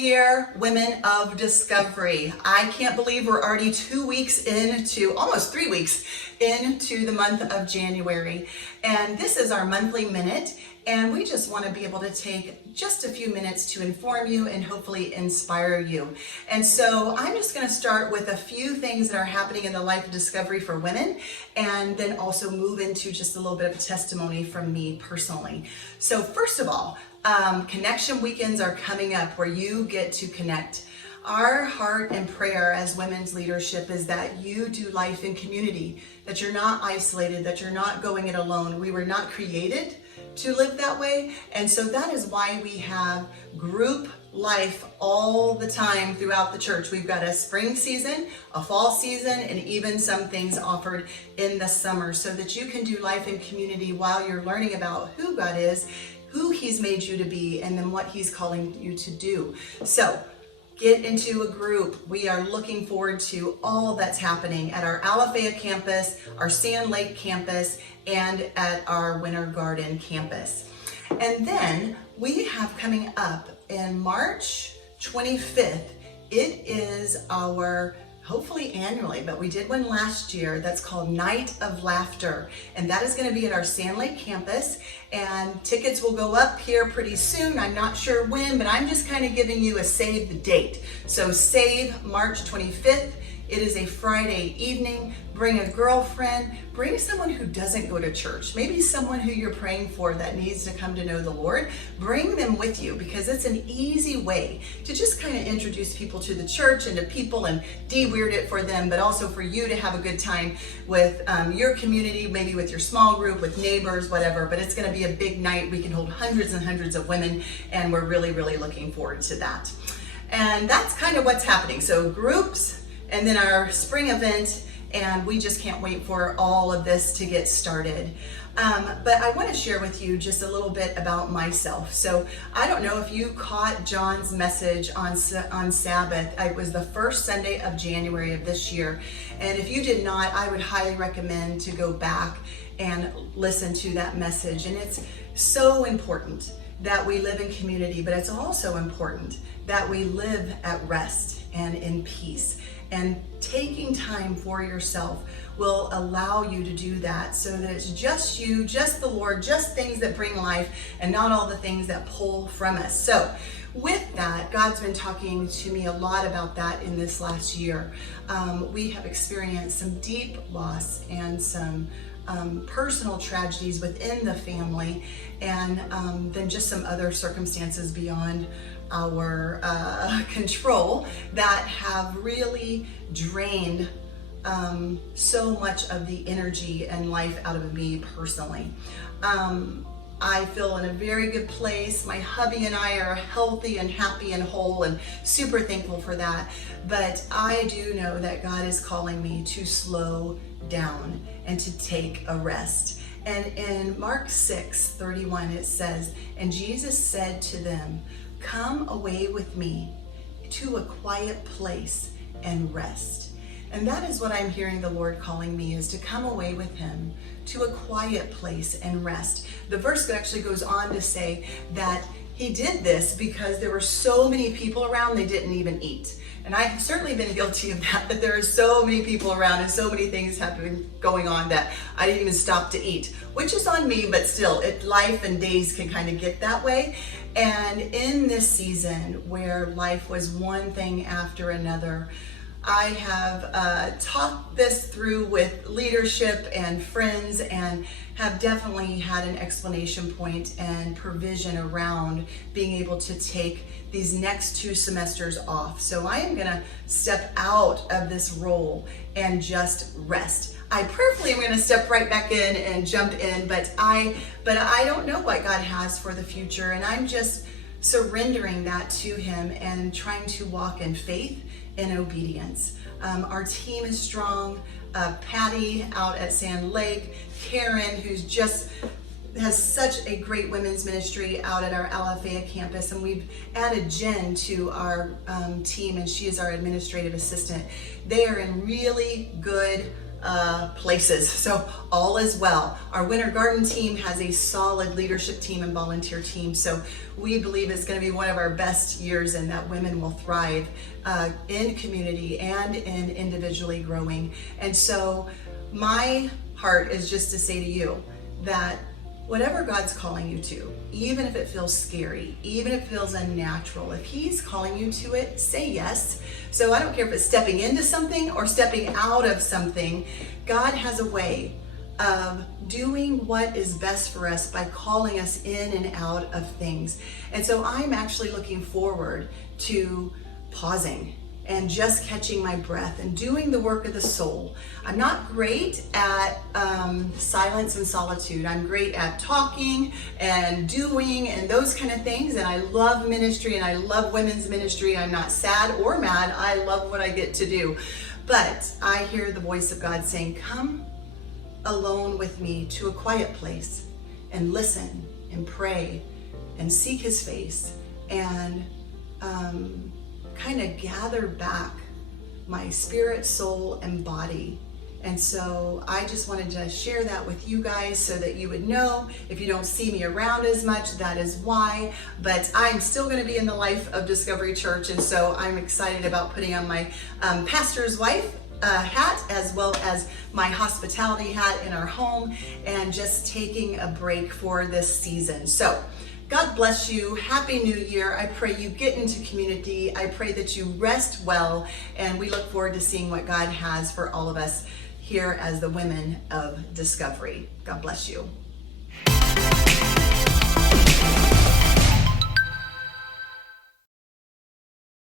year, Women of Discovery. I can't believe we're already almost 3 weeks into the month of January. And this is our monthly minute. And we just want to be able to take just a few minutes to inform you and hopefully inspire you. And so I'm just going to start with a few things that are happening in the life of discovery for women, and then also move into just a little bit of a testimony from me personally. So first of all, connection weekends are coming up where you get to connect. Our heart and prayer as women's leadership is that you do life in community, that you're not isolated, that you're not going it alone. We were not created to live that way. And so that is why we have group life all the time throughout the church. We've got a spring season, a fall season, and even some things offered in the summer so that you can do life in community while you're learning about who God is, who He's made you to be, and then what He's calling you to do. So get into a group. We are looking forward to all that's happening at our Alafaya campus, our Sand Lake campus, and at our Winter Garden campus. And then we have coming up in March 25th, it is our, hopefully annually, but we did one last year that's called Night of Laughter. And that is going to be at our Sand Lake campus. And tickets will go up here pretty soon. I'm not sure when, but I'm just kind of giving you a save the date. So save March 25th. It is a Friday evening. Bring a girlfriend, bring someone who doesn't go to church, maybe someone who you're praying for that needs to come to know the Lord. Bring them with you because it's an easy way to just kind of introduce people to the church and to people and de-weird it for them, but also for you to have a good time with your community, maybe with your small group, with neighbors, whatever. But it's going to be a big night. We can hold hundreds and hundreds of women, and we're really, really looking forward to that. And that's kind of what's happening. So groups, and then our spring event, and we just can't wait for all of this to get started. But I want to share with you just a little bit about myself. So I don't know if you caught John's message on Sabbath. It was the first Sunday of January of this year. And if you did not, I would highly recommend to go back and listen to that message. And it's so important that we live in community, but it's also important that we live at rest and in peace. And taking time for yourself will allow you to do that so that it's just you, just the Lord, just things that bring life and not all the things that pull from us. So with that, God's been talking to me a lot about that in this last year. We have experienced some deep loss and some personal tragedies within the family, and then just some other circumstances beyond our control that have really drained so much of the energy and life out of me personally. I feel in a very good place. My hubby and I are healthy and happy and whole and super thankful for that. But I do know that God is calling me to slow down and to take a rest. And in Mark 6:31 it says, "And Jesus said to them, 'Come away with me to a quiet place and rest.'" And that is what I'm hearing the Lord calling me, is to come away with Him to a quiet place and rest. The verse actually goes on to say that He did this because there were so many people around they didn't even eat. And I've certainly been guilty of that there are so many people around and so many things happening going on that I didn't even stop to eat, which is on me, but still, life and days can kind of get that way. And in this season where life was one thing after another, I have talked this through with leadership and friends and have definitely had an explanation point and provision around being able to take these next 2 semesters off. So I am gonna step out of this role and just rest. I prayerfully am gonna step right back in and jump in, but I don't know what God has for the future, and I'm just surrendering that to Him and trying to walk in faith and obedience. Our team is strong. Patty out at Sand Lake, Karen, who's just has such a great women's ministry out at our Alafaya campus, and we've added Jen to our team, and she is our administrative assistant. They are in really good places. So all is well. Our Winter Garden team has a solid leadership team and volunteer team. So we believe it's going to be one of our best years, and that women will thrive in community and in individually growing. And so my heart is just to say to you that whatever God's calling you to, even if it feels scary, even if it feels unnatural, if He's calling you to it, say yes. So I don't care if it's stepping into something or stepping out of something, God has a way of doing what is best for us by calling us in and out of things. And so I'm actually looking forward to pausing and just catching my breath and doing the work of the soul. I'm not great at silence and solitude. I'm great at talking and doing and those kind of things. And I love ministry and I love women's ministry. I'm not sad or mad. I love what I get to do. But I hear the voice of God saying, come alone with me to a quiet place and listen and pray and seek His face and kind of gather back my spirit, soul, and body. And so I just wanted to share that with you guys so that you would know. If you don't see me around as much, that is why. But I'm still going to be in the life of Discovery Church, and so I'm excited about putting on my pastor's wife hat as well as my hospitality hat in our home and just taking a break for this season. So God bless you. Happy New Year. I pray you get into community. I pray that you rest well, and we look forward to seeing what God has for all of us here as the women of Discovery. God bless you.